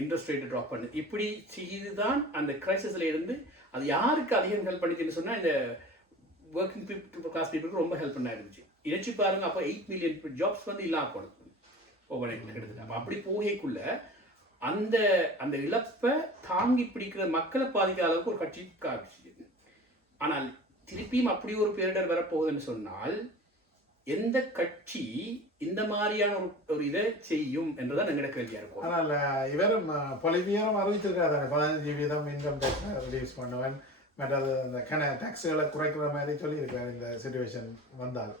இன்ட்ரெஸ்ட் ரேட் ட்ராப் பண்ணது, இப்படி செய்துதான் அந்த கிரைசிஸ்ல இருந்து அது யாருக்கு அதிகம் ஹெல்ப் பண்ணிச்சுன்னு சொன்னா இந்த ஒர்க்கிங் கிளாஸ் பீப்புளுக்கு ரொம்ப ஹெல்ப் பண்ண இருந்துச்சு. இணைச்சி பாருங்க, அப்போ 8 million ஜாப்ஸ் வந்து இல்லாம போனது ஓவர் நைட்ல கிட்டத்தட்ட. அப்படி போகைக்குள்ள அந்த அந்த இழப்பை தாங்கி பிடிக்கிற மக்களை பாதிக்காத அளவுக்கு ஒரு கட்சி காமிச்சு. ஆனால் திருப்பியும் அப்படி ஒரு பேரிடர் வரப்போகுதுன்னு சொன்னால் எந்த கட்சி இந்த மாதிரியான ஒரு இதை செய்யும் என்றுதான் எங்களோட கேள்வியா இருக்கும். ஆனால் இவரும் பொலிவியரும் அறிவிச்சிருக்காரு 15% இன்கம் டேக்ஸ் ரிடியூஸ் பண்ணுவேன், மற்றது அந்த டாக்ஸுகளை குறைக்கிற மாதிரி சொல்லியிருக்காரு இந்த சிச்சுவேஷன் வந்தால்.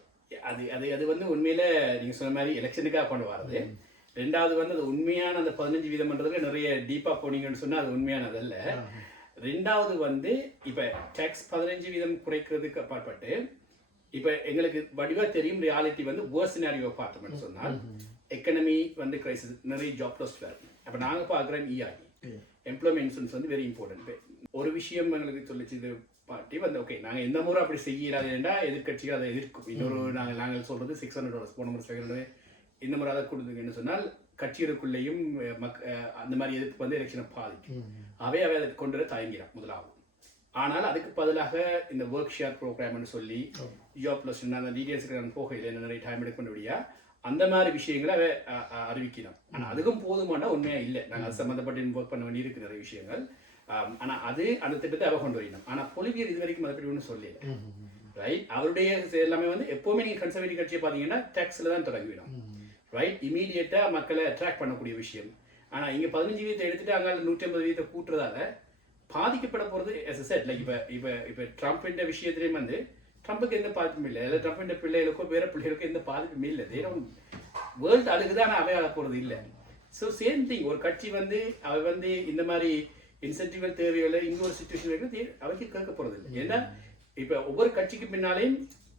அது வந்து உண்மையில நீங்க சொன்ன மாதிரி எலெக்ஷனுக்காக கொண்டு வரது. ரெண்டாவது வந்து அது உண்மையான அந்த 15% நிறைய டீப்பா போனீங்கன்னு சொன்னா அது உண்மையானதல்ல. ரெண்டாவது வந்து இப்ப டாக்ஸ் 15% குறைக்கிறதுக்கு அப்பாற்பட்டு இப்ப எங்களுக்கு வடிவா தெரியும் ரியாலிட்டி வந்து வேர்ஸ் சினாரியோ பார்த்தோம்னு சொன்னால் எக்கனமி வந்து கிரைசிஸ், நிறைய ஜாப் லாஸ் வருது. அப்ப நாங்க பார்க்குறோம் இஆர்இ எம்ப்ளாய்மெண்ட் இன்சூரன்ஸ் வந்து வெரி இம்பார்ட்டன்ட். ஒரு விஷயம் எங்களுக்கு சொல்லிச்சு இது பார்ட்டி வந்து ஓகே நாங்கள் எந்த முறை அப்படி செய்யறாதுன்னா எதிர்கட்சிகள் அதை எதிர்க்கும். இன்னொரு நாங்கள் சொல்றது $600 போன முறை 500, இந்த முறை அதை கொடுத்துங்கன்னு சொன்னால் கட்சிகளுக்குள்ளேயும் அந்த மாதிரி எதிர்ப்பு வந்து எலெக்ஷனை பாதிக்கும். அவை அதை கொண்டு வர தயங்கிறான் முதலாவது. ஆனால் அதுக்கு பதிலாக இந்த ஒர்க் ஷேர் ப்ரோக்ராம்னு சொல்லி ஜாப் ப்ளஸ் அந்த டீடைல்ஸுக்கு நான் போகையில் என்ன நிறைய டைம் எடுக்க முடியா அந்த மாதிரி விஷயங்களை அவை அறிவிக்கணும். ஆனால் அதுக்கும் போதுமானா உண்மையாக இல்லை. நாங்கள் அது சம்மந்தப்பட்டு ஒர்க் பண்ண வேண்டி இருக்கு நிறைய விஷயங்கள். ஆனால் அது அந்த திட்டத்தை அவ கொண்டு வரணும். ஆனால் பொலிவியர் இது வரைக்கும் அதை பற்றி ஒன்றும் சொல்லல. ரைட், அவருடைய எல்லாமே வந்து எப்போவுமே நீங்கள் கன்சர்வேட்டிவ் கட்சியை பார்த்தீங்கன்னா டேக்ஸில் தான் தொடங்கிவிடும். ரைட், இமீடியட்டாக மக்களை அட்ராக்ட் பண்ணக்கூடிய விஷயம். ஆனால் இங்கே 15% எடுத்துட்டு அங்கே 150% கூட்டுறதால பாதிக்கப்பட போகிறது எஸ் எஸ் செட். லைக் இப்போ ட்ரம்ப் விஷயத்துலேயும் வந்து ட்ரம்புக்கு எந்த பாதிப்பும் இல்லை, இல்லை ட்ரம்ப் பிள்ளைகளுக்கோ வேற பிள்ளைகளுக்கோ எந்த பாதிப்பும் இல்லை. வேர்ல்டு அழுகுதான் அவையாள போகிறது இல்லை. ஸோ சேம் திங், ஒரு கட்சி வந்து அவ வந்து இந்த மாதிரி இன்சென்டிவல் தேவையில்லை இங்கே ஒரு சுச்சுவேஷன் இருக்குது அவைக்கு கேட்க போகிறது இல்லை. ஏன்னா இப்போ ஒவ்வொரு கட்சிக்கு பின்னாலேயும்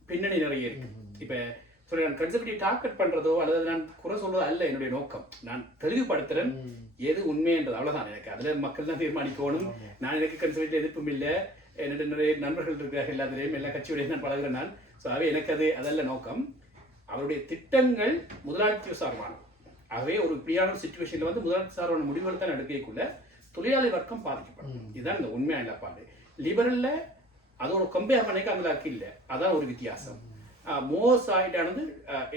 பின்னணி நிறைய இருக்கு. இப்போ ஸோ நான் கன்சர்வேட்டிவ் டார்கெட் பண்ணுறதோ அல்லது நான் குறை சொல்றதோ அல்ல என்னுடைய நோக்கம். நான் தெளிவுபடுத்துறேன் எது உண்மைன்றது, அவ்வளோதான். எனக்கு அதில் மக்கள் தான் தீர்மானிக்கணும். நான் எனக்கு கன்சர்வேட்டிவ் எதிர்ப்பும் இல்லை, என்னோட நிறைய நண்பர்கள் இருக்கிறார்கள், எல்லாத்துலேயும் எல்லா கட்சியோடைய நான் பழகிறேன் நான். ஸோ அவை எனக்கு அதல்ல நோக்கம். அவருடைய திட்டங்கள் முதலாளித்துவ சார்பானது. ஆகவே ஒரு இப்படியான சுச்சுவேஷனில் வந்து முதலாளித்துவ சார்பான முடிவுகள் தான் எடுக்கக்குள்ள தொழிலாளி வர்க்கம் பாதிக்கப்படும். இதுதான் இந்த உண்மையான இழப்பாடு. லிபரலில் அதோட கம்பேர் பண்ணிக்க அந்த அளவுக்கு இல்லை, அதான் ஒரு வித்தியாசம். மோர் சைடானது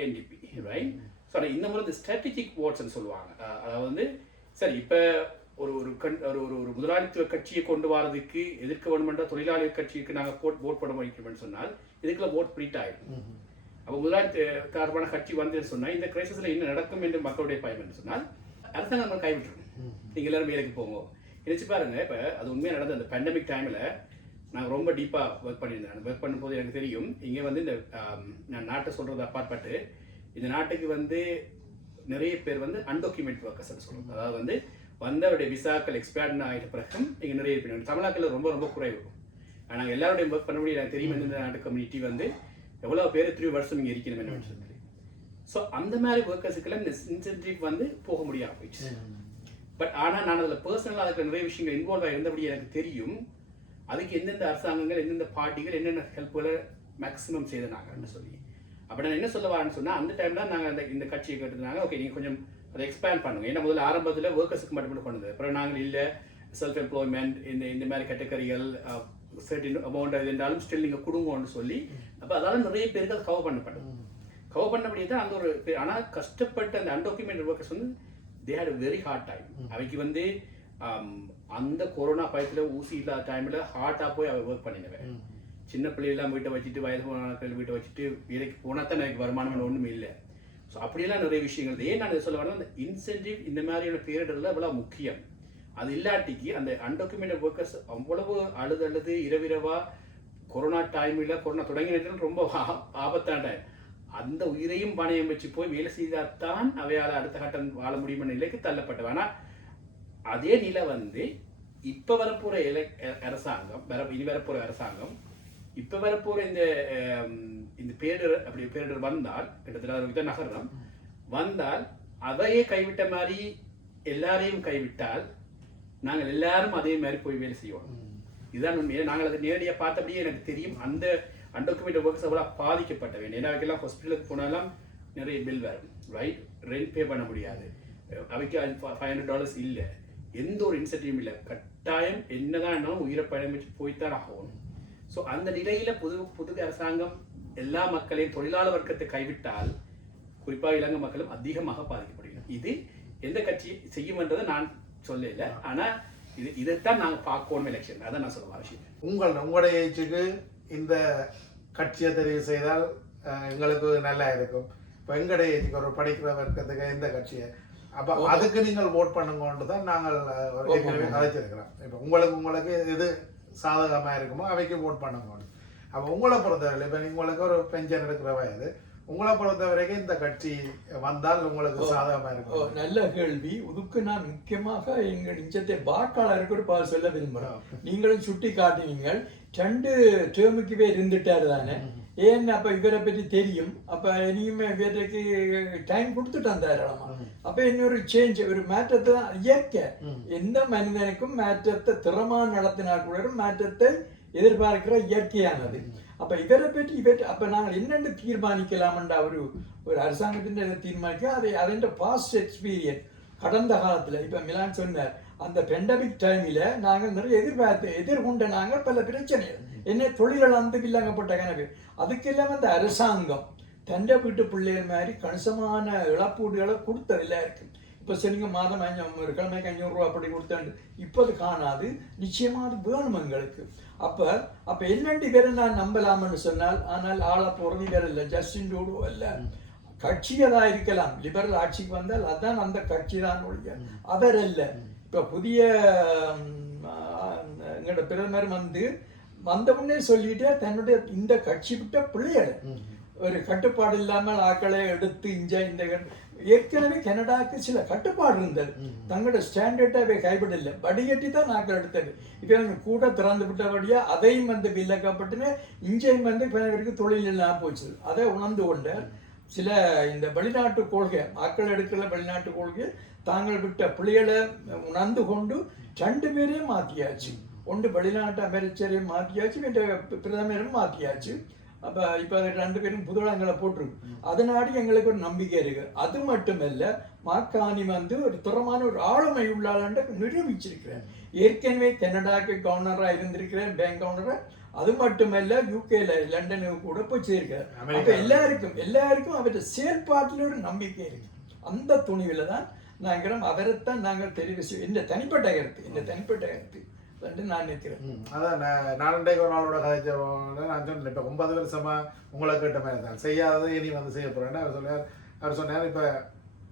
என்டிபி, ரைட். ஸோ இந்த முறை இந்த ஸ்ட்ராட்டஜிக் ஓட்ஸ்ன்னு சொல்லுவாங்க. அதாவது வந்து சரி இப்போ ஒரு ஒரு முதலாளித்துவ கட்சியை கொண்டு வரதுக்கு எதிர்க்க வேணுமென்ற தொழிலாளி கட்சிக்கு நாங்கள் ஓட் பண்ண வைக்கணும்னு சொன்னால் இதுக்குள்ள ஓட் பிரிட் ஆகிடும். அப்போ முதலாளித்துவ கட்சி வந்து சொன்னால் இந்த கிரைசிஸில் என்ன நடக்கும் என்று மக்களுடைய பயம் என்று சொன்னால் அரசாங்கம் நம்ம கைவிட்டுரும். நீங்கள் எல்லாரும் வேலைக்கு போங்க நினைச்சு பாருங்க. இப்போ அது உண்மையாக நடந்த அந்த பேண்டமிக் டைமில் நாங்கள் ரொம்ப டீப்பாக ஒர்க் பண்ணியிருந்தேன். ஒர்க் பண்ணும்போது எனக்கு தெரியும் இங்கே வந்து இந்த நான் நாட்டை சொல்கிறது அப்பாற்பட்டு இந்த நாட்டுக்கு வந்து நிறைய பேர் வந்து அன்டாக்குமெண்ட் ஒர்க்கர்ஸ்ன்னு சொல்லுவோம். அதாவது வந்து வந்தவருடைய விசாக்கள் எக்ஸ்பயர்ட் ஆகிட்ட பிறகும் இங்கே நிறைய பேர் தமிழ்நாட்டில் ரொம்ப ரொம்ப குறைவு. நாங்கள் எல்லாருடைய ஒர்க் பண்ண முடியும். எனக்கு தெரியும் இந்த நாட்டு கம்யூனிட்டி வந்து எவ்வளோ பேர் 3 வருஷம் இங்கே இருக்கணும் என்ன சொல்லி. ஸோ அந்த மாதிரி ஒர்க்கர்ஸுக்கெல்லாம் இந்த இன்சென்டிவ் வந்து போக முடியாமல் போயிடுச்சு. பட் ஆனால் நான் அதில் பர்சனலாக அதுக்கு நிறைய விஷயங்கள் இன்வால்வ் ஆகிருந்தபடி எனக்கு தெரியும் அதுக்கு எந்தெந்த அரசாங்கங்கள் எந்தெந்த பார்ட்டிகள் என்னென்ன ஹெல்ப்புகளை மேக்ஸிமம் செய்தாங்கன்னு சொல்லி. அப்போ நான் என்ன சொல்ல வரேன்னு சொன்னால் அந்த டைமில் நாங்கள் இந்த கட்சியை கேட்டுருந்தாங்க, ஓகே நீங்கள் கொஞ்சம் அதை எக்ஸ்பேண்ட் பண்ணுங்க. ஏன்னா முதல்ல ஆரம்பத்தில் ஒர்க்கர்ஸுக்கு மட்டும் கொண்டு வந்தது. அப்புறம் நாங்கள் இல்லை செல்ஃப் எம்ப்ளாய்மெண்ட் இந்த மாதிரி கேட்டகரிகள் சர்டின் அமௌண்ட் அது இருந்தாலும் ஸ்டில் நீங்கள் கொடுங்கன்னு சொல்லி அப்போ அதால் நிறைய பேருக்கு அது கவர் பண்ணப்படும். கவர் பண்ணபடியே தான் அந்த ஒரு ஆனால் கஷ்டப்பட்ட அந்த அன்டாக்குமெண்ட் ஒர்க்கர்ஸ் வந்து they had very hard time. அவைக்கு வந்து அந்த கொரோனா பயத்தில் ஊசி இல்லாத டைமில் ஹார்ட்டாக போய் அவள் ஒர்க் பண்ணிடுவேன். சின்ன பிள்ளைகள்லாம் வீட்டை வச்சுட்டு வயது போனாக்கள் வீட்டை வச்சுட்டு வேலைக்கு போனால் தான் எனக்கு வருமானம் ஒன்றுமே இல்லை. ஸோ அப்படியெல்லாம் நிறைய விஷயங்கள். ஏன் நான் சொல்ல வரேன், அந்த இன்சென்டிவ் இந்த மாதிரியான பீரியடில் அவ்வளோ முக்கியம். அது இல்லாட்டிக்கு அந்த அன்டாக்குமெண்ட் ஒர்க்கர்ஸ் அவ்வளவு அழுது இரவிரவா கொரோனா டைமில் கொரோனா தொடங்கிய நேரத்தில் ரொம்ப ஆபத்தான டைம். அந்த உயிரையும் பணையம் வச்சு போய் வேலை செய்தால்தான் அவையால் அடுத்த கட்டம் வாழ முடியுமான நிலைக்கு தள்ளப்பட்டது. ஆனால் அதே நிலை வந்து இப்போ வரப்போகிற அரசாங்கம் இனி வரப்போகிற அரசாங்கம் இப்போ வரப்போகிற இந்த பேரிடர் அப்படி பேரிடர் வந்தால் கிட்டத்தட்ட நகரம் வந்தால் அவையே கைவிட்ட மாதிரி எல்லாரையும் கைவிட்டால் நாங்கள் எல்லாரும் அதே மாதிரி போய் வேலை செய்வோம். இதுதான் உண்மையை. நாங்கள் அதை நேரடியாக பார்த்தபடியே எனக்கு தெரியும் அந்த அன்டாக்குமெண்ட் ஒர்க்ஸ் அவ்வளோ பாதிக்கப்பட்டவை. ஏன்னாக்கெல்லாம் ஹாஸ்பிட்டலுக்கு போனாலும் நிறைய பில் வரும், ரைட். ரெண்ட் பே பண்ண முடியாது, அவைக்கு $500 இல்லை, எந்த ஒரு இன்சென்டிவும் இல்லை. கட்டாயம் என்னதான் இருந்தாலும் உயிரை பயணம் வச்சு போய்த்தான் ஆகணும். ஸோ அந்த நிலையில் புது அரசாங்கம் எல்லா மக்களையும் தொழிலாளர் வர்க்கத்தை கைவிட்டால் குறிப்பாக இலங்கை மக்களும் அதிகமாக பாதிக்கப்படுகிறோம். இது எந்த கட்சி செய்யும்ன்றதை நான் சொல்லல. ஆனால் இதைத்தான் நாங்கள் பார்க்கணும் எலெக்ஷன். அதான் நான் சொல்ல விஷயம். உங்களுடைய ஏஜுக்கு இந்த கட்சியை தெரிவு செய்தால் எங்களுக்கு நல்லா இருக்கும். இப்போ எங்களுடைய ஏஜுக்கு ஒரு படிக்கிற வர்க்கத்துக்கு இந்த கட்சியை அப்போ அதுக்கு நீங்கள் ஓட் பண்ணுங்கன்ட்டு தான் நாங்கள் அழைச்சிருக்கிறோம். இப்போ உங்களுக்கு எது சாதகமாக இருக்குமோ அவைக்கு ஓட் பண்ணுங்க. அப்போ உங்களை பொறுத்தவரை இப்போ உங்களுக்கு ஒரு பென்ஷன் எடுக்கிற வயது, உங்களை பொறுத்த வரைக்கும் இந்த கட்சி வந்தால் உங்களுக்கு சாதகமாக இருக்கும். நல்ல கேள்வி. இதுக்கு நான் முக்கியமாக எங்கள் நிச்சயத்தை வாக்காளருக்கு ஒரு பால் சொல்ல விரும்புகிறோம். நீங்களும் சுட்டி காட்டினீங்கள் 2 டேர்முக்குவே இருந்துட்டாரு தானே. ஏன்னு அப்போ இவரை பற்றி தெரியும். அப்போ இனியுமே இவருக்கு டைம் கொடுத்துட்டான் தாராளமா. அப்போ இன்னொரு சேஞ்ச் ஒரு மாற்றத்தை தான் இயற்கை. எந்த மனிதனுக்கும் மாற்றத்தை திறமாக நடத்தினா கூட மாற்றத்தை எதிர்பார்க்கிற இயற்கையானது. அப்போ இவரை பற்றி அப்போ நாங்கள் என்னென்னு தீர்மானிக்கலாம்ன்ற ஒரு அரசாங்கத்தின் இதை தீர்மானிக்க அதன் பாஸ்ட் எக்ஸ்பீரியன்ஸ் கடந்த காலத்தில் இப்போ மிலான் சொன்னார் அந்த பெண்டமிக் டைமில் நாங்கள் நிறைய எதிர்கொண்ட நாங்கள் பல பிரச்சனைகள் என்ன தொழில்கள் அந்த வில்லங்கப்பட்ட கணக்கு அதுக்கெல்லாம் அந்த அரசாங்கம் தண்டை வீட்டு பிள்ளைகள் மாதிரி கணிசமான இழப்பீடுகளை கொடுத்ததில்ல இருக்கு. இப்போ சொன்னீங்க மாதம் ஒரு கிழமைக்கு 500 ரூபா அப்படி கொடுத்தாண்டு இப்போ அது காணாது. நிச்சயமாக அது வேணும் எங்களுக்கு. அப்போ என்னண்டு பேரை நான் நம்பலாம்னு சொன்னால் ஆனால் ஆளை போகிறது வேற இல்லை, ஜஸ்டின் ட்ரூடோ அல்ல, கட்சியதாக இருக்கலாம். லிபரல் ஆட்சிக்கு வந்தால் அதான் அந்த கட்சி தான் ஒழிய அவர் அல்ல. இப்போ புதிய எங்களோட பிரதமர் வந்த உடனே சொல்லிட்டு தன்னுடைய இந்த கட்சி விட்ட பிள்ளைகள் ஒரு கட்டுப்பாடு இல்லாமல் ஆக்களை எடுத்து இந்த ஏற்கனவே கனடாவுக்கு சில கட்டுப்பாடு இருந்தது. தங்களோட ஸ்டாண்டர்டை கைவிடல, வடிகட்டி தான் ஆக்கள் எடுத்தது. இப்போ அவங்க கூட திறந்து விட்டபடியா அதையும் வில்லக்கப்பட்டுன்னு இஞ்சையும் பிறகு தொழில் இல்லாமல் போச்சு. அதை உணர்ந்து கொண்ட சில இந்த வெளிநாட்டு கொள்கை ஆக்கள் எடுக்கிற வெளிநாட்டு கொள்கை தாங்கள் விட்ட பிள்ளைகளை உணர்ந்து கொண்டு 2 பேரையும் மாற்றியாச்சு. ஒன்று வெளிநாட்டு அமைச்சரையும் மாற்றியாச்சு, பிரதமரும் மாற்றியாச்சு. அப்போ இப்போ 2 பேரும் புதுளங்களை போட்டிருக்கு. அதனாடி எங்களுக்கு ஒரு நம்பிக்கை இருக்கு. அது மட்டுமல்ல, மாக்காணி ஒரு திறமான ஒரு ஆளுமை உள்ளாளன்ற நிரூபிச்சிருக்கிறேன். ஏற்கனவே கனடாக்கு கவர்னராக இருந்திருக்கிறேன், பேங்க் கவர்னராக. அது மட்டுமல்ல, யூகேல லண்டனுக்கு கூட போய் சேர்க்கிறார். அப்போ எல்லாருக்கும் அவருடைய செயல்பாட்டில் ஒரு நம்பிக்கை இருக்கு. அந்த துணிவில் தான் நாங்கள் அவரைத்தான் நாங்கள் தெரிவு செய்வோம். இந்த தனிப்பட்ட கருத்து நான் நிற்கிறேன். அதான் நான் ஒரு நாளோட கதைச்ச நான் சொன்னேன். இப்போ 9 வருஷமா உங்களை கேட்ட மாதிரி தான் செய்யாதது இனி செய்ய போறேன்னு அவர் சொன்னார். இப்போ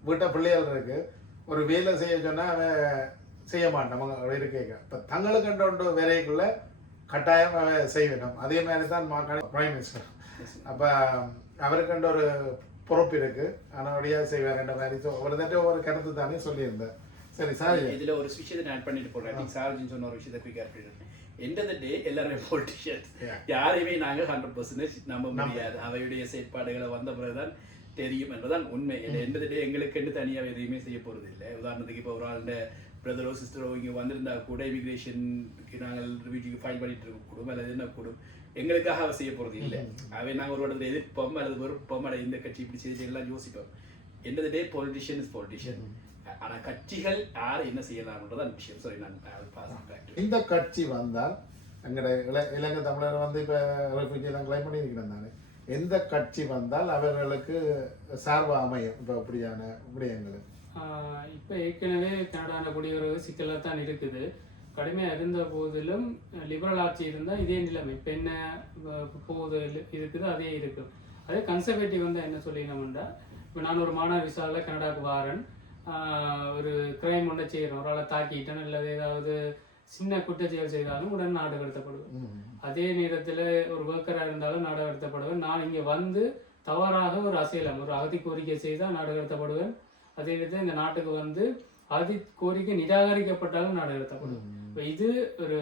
வீட்டை பிள்ளைகள் இருக்கு, ஒரு வேலை செய்ய சொன்னால் அவன் செய்ய மாட்டான் அவங்க இருக்கேங்க. இப்போ தங்களுக்கு ஒன்று வேலைக்குள்ள கட்டாயம் அவன் செய்யணும். அதே மாதிரி தான் பிரைம் மினிஸ்டர். அப்போ அவருக்கு ஒரு பொறுப்பு இருக்கு, ஆனால் செய்வார் மாதிரி ஒவ்வொரு கருத்து தானே சொல்லியிருந்தேன். சரி சார், இதுல ஒரு விஷயத்தை ஆட் பண்ணிட்டு போறேன். சார்ஜின்னு சொன்ன ஒரு விஷயத்தை குயிக்கா பண்ணிட்டு எண்ட் ஆஃப் த டே எல்லாருமே பொலிட்டிஷியன்ஸ். யாரையுமே நாங்கள் 100% நம்ப முடியாது. அவையுடைய செயற்பாடுகளை வந்த பிறகுதான் தெரியும் என்பதுதான் உண்மை. எண்ட் ஆஃப் த டே எங்களுக்கு தனியாக எதையுமே செய்ய போறது இல்லை. உதாரணத்துக்கு இப்போ ஒரு ஆளுடைய பிரதரோ சிஸ்டரோ இங்கே வந்திருந்தா கூட இமிகிரேஷனுக்கு நாங்கள் ரிவ்யூக்கு ஃபைல் பண்ணிட்டு இருக்கக்கூடும் அல்லது என்ன கூடும், எங்களுக்காக அவ செய்ய போறது இல்லை. அவை நாங்கள் ஒரு இடத்துல எதிர்ப்போம் அல்லது வெறுப்போம் அல்லது இந்த கட்சி இப்படி செய்து எல்லாம் யோசிப்போம். End of the day politician is politician. ஆனா கட்சிகள் யார் என்ன செய்யலாம்ன்றதான் விஷயம். சரி, நான் இந்த கட்சி வந்தால் எங்களுடைய இலங்கை தமிழர் இப்போ ரெஃப்யூஜி எல்லாம் கிளைம் பண்ணியிருக்கிறேன் தானே, எந்த கட்சி வந்தால் அவர்களுக்கு சார்பு அமையும். இப்போ அப்படியான விடயங்கள் இப்போ ஏற்கனவே கனடான குடியுறவு சிக்கலாக தான் இருக்குது. கடுமையாக இருந்த போதிலும் லிபரல் ஆட்சி இருந்தால் இதே நிலைமை. இப்போ என்ன போகுது இருக்குது அதே இருக்கும். அதே கன்சர்வேட்டிவ் என்ன சொல்லினோம்னா, இப்போ நான் ஒரு மாணவர் விசாவில் கனடாவுக்கு வாரன், ஒரு கிரைம் ஒன்றை செய்கிறோம், ஒரு ஆளை தாக்கிட்டேன் அல்லது ஏதாவது சின்ன குற்றச்செயல் செய்தாலும் உடனே நாடு கடத்தப்படுவேன். அதே நேரத்தில் ஒரு ஒர்க்கராக இருந்தாலும் நாடு கடத்தப்படுவேன். நான் இங்கே தவறாக ஒரு அசைலம் ஒரு அகதி கோரிக்கை செய்தால் நாடு கடத்தப்படுவேன். அதே நேரத்தில் இந்த நாட்டுக்கு அகதி கோரிக்கை நிராகரிக்கப்பட்டாலும் நாடு கடத்தப்படுவேன். இப்போ இது ஒரு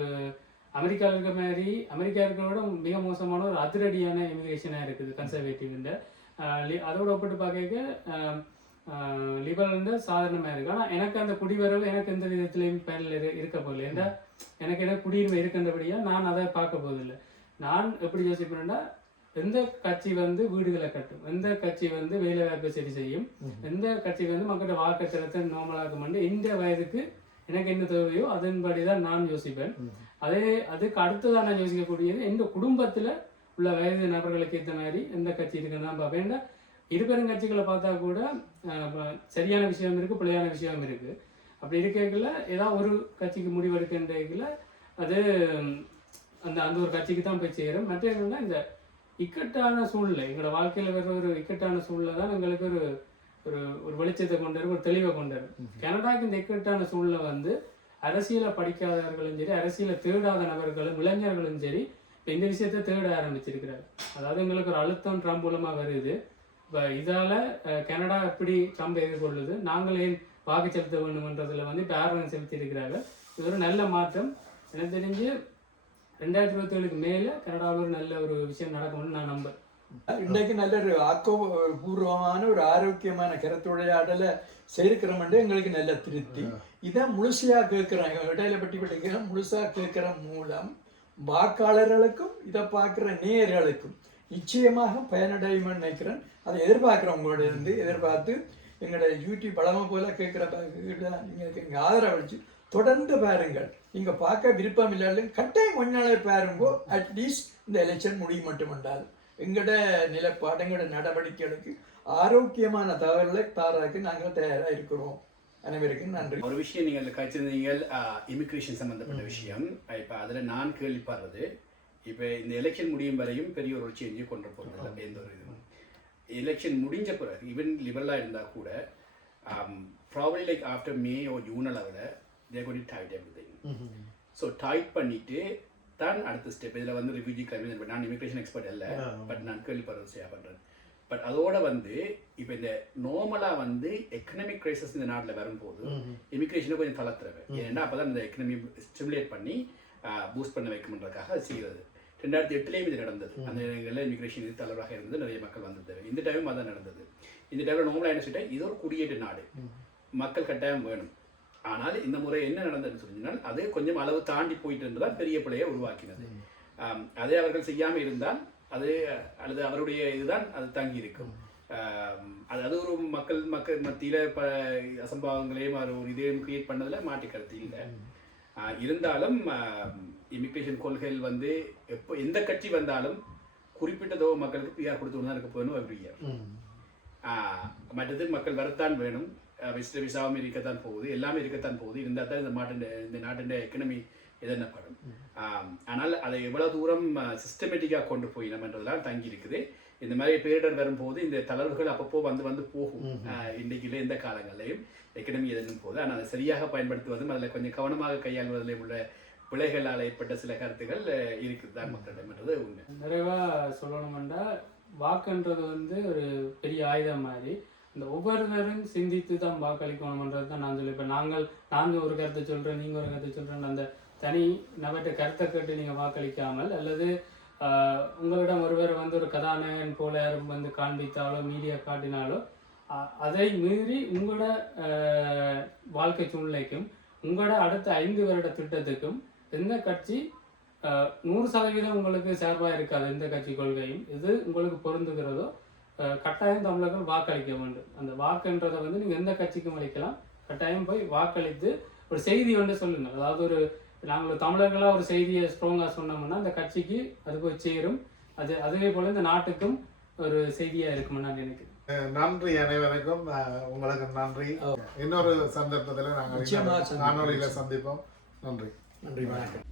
அமெரிக்காவில் இருக்க மாதிரி, அமெரிக்கா இருக்கிறோட மிக மோசமான ஒரு அதிரடியான இமிகிரேஷனாக இருக்குது கன்சர்வேட்டிவ்ல. அதோட ஒப்பிட்டு பார்க்க லிபரல் சாதாரணமாக இருக்கு. ஆனால் எனக்கு அந்த குடிவரவு எனக்கு எந்த விதத்திலையும் பேரில் இருக்க போதில்லை. ஏன்னா எனக்கு குடியுரிமை இருக்கின்றபடியாக நான் அதை பார்க்க போதில்லை. நான் எப்படி யோசிப்பேன்னா, எந்த கட்சி வீடுகளை கட்டும், எந்த கட்சி வேலை வாய்ப்பை சரி செய்யும், எந்த கட்சி மக்களோட வாழ்க்கை தரத்தை நார்மலாக்கும், இந்த வயதுக்கு எனக்கு என்ன தேவையோ அதன்படி தான் நான் யோசிப்பேன். அதுக்கு அடுத்ததான் நான் யோசிக்கக்கூடியது எந்த குடும்பத்தில் உள்ள வயது நபர்களுக்கு ஏற்ற மாதிரி எந்த கட்சி இருக்குன்னு தான் பார்ப்பேன். ஏன்னா இருபெரும் கட்சிகளை பார்த்தா கூட சரியான விஷயம் இருக்குது, பிள்ளையான விஷயம் இருக்குது. அப்படி இருக்கல ஏதாவது ஒரு கட்சிக்கு முடிவெடுக்கின்றதுல அது அந்த ஒரு கட்சிக்கு தான் போய் சேரும். மற்ற என்னன்னா, இந்த இக்கட்டான சூழ்நிலை எங்களோட வாழ்க்கையில் வர ஒரு இக்கட்டான சூழ்நிலை தான் எங்களுக்கு ஒரு ஒரு வெளிச்சத்தை கொண்டு வரும், ஒரு தெளிவை கொண்டு வரும். கனடாவுக்கு இந்த இக்கட்டான சூழ்நிலை அரசியலை படிக்காதவர்களும் சரி, அரசியலை தேடாத நபர்களும் இளைஞர்களும் சரி இப்போ இந்த விஷயத்தை தேட ஆரம்பிச்சிருக்கிறார். அதாவது எங்களுக்கு ஒரு அழுத்தம் ட்ரம்ப் மூலமாக வருது. இப்போ இதால் கனடா எப்படி ட்ரம்ப் எதிர்கொள்ளுது, நாங்கள் ஏன் வாக்கு செலுத்த வேண்டும்ன்றதுல இப்போ ஆர்வம் செலுத்தி இருக்கிறார்கள். இது ஒரு நல்ல மாற்றம். எனக்கு தெரிஞ்சு 2027க்கு மேலே கனடாவில் ஒரு நல்ல ஒரு விஷயம் நடக்கும்னு நான் நம்புறேன். இன்றைக்கு நல்ல ஒரு ஆக்கப்பூர்வமான ஒரு ஆரோக்கியமான கருத்துரையாடலை செய்திருக்கிறோம்ட்டு எங்களுக்கு நல்ல திருப்தி. இதை முழுசையாக கேட்குறாங்க, இடையில பட்டி முழுசாக கேட்குற மூலம் வாக்காளர்களுக்கும் இதை பார்க்குற நேயர்களுக்கும் நிச்சயமாக பயனடையும்னு நினைக்கிறேன். அதை எதிர்பார்க்குறேன் உங்களோட இருந்து எதிர்பார்த்து எங்களோட யூடியூப் பழமை போல கேட்குற நீங்கள் இங்கே ஆதரவளிச்சு தொடர்ந்து பாருங்கள். நீங்கள் பார்க்க விருப்பம் இல்லாலும் கட்டாயம் கொஞ்ச நாளே பாருங்கோ. அட்லீஸ்ட் இந்த எலெக்ஷன் முடியும் மட்டுமென்றால் எங்களோட நிலைப்பாடு எங்களோட நடவடிக்கைகளுக்கு ஆரோக்கியமான தகவல்களை தாராக்கு நாங்கள் தயாராக இருக்கிறோம். அனைவருக்கும் நன்றி. ஒரு விஷயம் நீங்கள் கழிச்சிருந்தீங்க, இமிக்ரேஷன் சம்பந்தப்பட்ட விஷயம். இப்போ அதில் நான் கேள்விப்படுறது, இப்போ இந்த எலெக்ஷன் முடியும் வரையும் பெரிய ஒரு சேஞ்சு கொண்டு போகிறது எந்த ஒரு இதுவும். எலெக்ஷன் முடிஞ்ச பிறகு ஈவன் லிபரலாக இருந்தால் கூட probably like after May or June அளவில் they're going to tight everything. So tight பண்ணிட்டு தான் அடுத்த ஸ்டெப். இதில் வந்து ரிஃப்யூஜி கிரைம், நான் இமிக்ரேஷன் எக்ஸ்பர்ட் இல்லை, பட் நான் கேள்விப்படுறது ஷேர் பண்ணுறேன். பட் அதோட வந்து இப்போ இந்த நார்மலாக வந்து எக்கனாமிக் கிரைசஸ் இந்த நாட்டில் வரும்போது இமிக்ரேஷனை கொஞ்சம் தளர்த்துறவை. ஏன்னா அப்போ தான் இந்த எக்கனாமி ஸ்டிமுலேட் பண்ணி பூஸ்ட் பண்ண வைக்கணுன்றதுக்காக அது செய்கிறது. 2008 இது நடந்தது. அந்த நேரங்களில் இமிக்ரேஷன் இது தளர்வாக இருந்தது, நிறைய மக்கள் வந்தது. இந்த டைமும் அதான் நடந்தது. இந்த டைமில் நார்மலாக என்ன சொல்லிட்டேன், இது ஒரு குடியேற்ற நாடு, மக்கள் கட்டாயம் வேணும். ஆனால் இந்த முறை என்ன நடந்ததுன்னு சொன்னால் அது கொஞ்சம் அளவு தாண்டி போயிட்டு இருந்ததால் பெரிய பிள்ளையை உருவாக்கினது. அதே அவர்கள் செய்யாமல் இருந்தால் அது அல்லது அவருடைய இதுதான் அது தங்கி இருக்கும். அது ஒரு மக்கள் மத்தியில் அசம்பாவங்களையும் ஒரு இதையும் கிரியேட் பண்ணதில் மாற்றி கருத்து இல்லை. இருந்தாலும் இமிக்ரேஷன் கொள்கைகள் வந்து எப்போ எந்த கட்சி வந்தாலும் குறிப்பிட்டதோ மக்களுக்கு பிஆர் கொடுத்து தான் இருக்க போகணும் எவ்ரி இயர். மற்றது மக்கள் வரத்தான் வேணும், விசிட்ட விசாவும் இருக்கத்தான் போகுது, எல்லாமே இருக்கத்தான் போகுது. இருந்தால் தான் இந்த நாட்டின் எக்கனமி எதனப்படும். ஆனால் அதை எவ்வளோ தூரம் சிஸ்டமேட்டிக்காக கொண்டு போய் நம்மன்றதுலாம் தங்கி இருக்குது. இந்த மாதிரி பேரிடர் வரும்போது இந்த தளர்வுகள் அப்பப்போ வந்து போகும். இன்றைக்கில் எந்த காலங்களையும் எக்கனமி எதனும் போகுது. ஆனால் அதை சரியாக பயன்படுத்துவதும் அதில் கொஞ்சம் கவனமாக கையாள்வதில் உள்ள பிழைகளால் ஏற்பட்ட சில கருத்துக்கள் இருக்குது தான் மக்களிடம்ன்றது உண்மை. நிறைவாக சொல்லணும்னா வாக்குன்றது வந்து ஒரு பெரிய ஆயுதம் மாதிரி இந்த ஒவ்வொருவரும் சிந்தித்து தான் வாக்களிக்கணும்ன்றது தான் நான் சொல்லி. இப்போ நாங்கள் ஒரு கருத்தை சொல்கிறேன், நீங்கள் ஒரு கருத்தை சொல்கிறேன், அந்த தனி நபர்கிட்ட கருத்தை கேட்டு நீங்கள் வாக்களிக்காமல் அல்லது உங்களிடம் ஒருவர் வந்து ஒரு கதாநாயகன் போல யாரும் வந்து காண்பித்தாலோ மீடியா காட்டினாலோ அதை மீறி உங்களோட வாழ்க்கை சூழ்நிலைக்கும் உங்களோட அடுத்த 5 வருட திட்டத்துக்கும் எந்த கட்சி 100% உங்களுக்கு சார்பாக இருக்காது. எந்த கட்சி கொள்கையும் இது உங்களுக்கு பொருந்துகிறதோ கட்டாயம் தமிழர்கள் வாக்களிக்க வேண்டும். அந்த வாக்குன்றதை வந்து நீங்கள் எந்த கட்சிக்கும் அளிக்கலாம். கட்டாயம் போய் வாக்களித்து ஒரு செய்தி வந்து சொல்லுங்கள். அதாவது நாங்கள் தமிழர்களாக ஒரு செய்தியை ஸ்ட்ராங்காக சொன்னோம்னா அந்த கட்சிக்கு அது போய் சேரும். அதே போல் இந்த நாட்டுக்கும் ஒரு செய்தியாக இருக்கும்னு நான் நினைக்கிறேன். நன்றி அனைவருக்கும். உங்களுக்கு நன்றி. இன்னொரு சந்தர்ப்பத்தில் நாங்கள் காணொலியில் சந்திப்போம். நன்றி. நன்றி, வணக்கம்.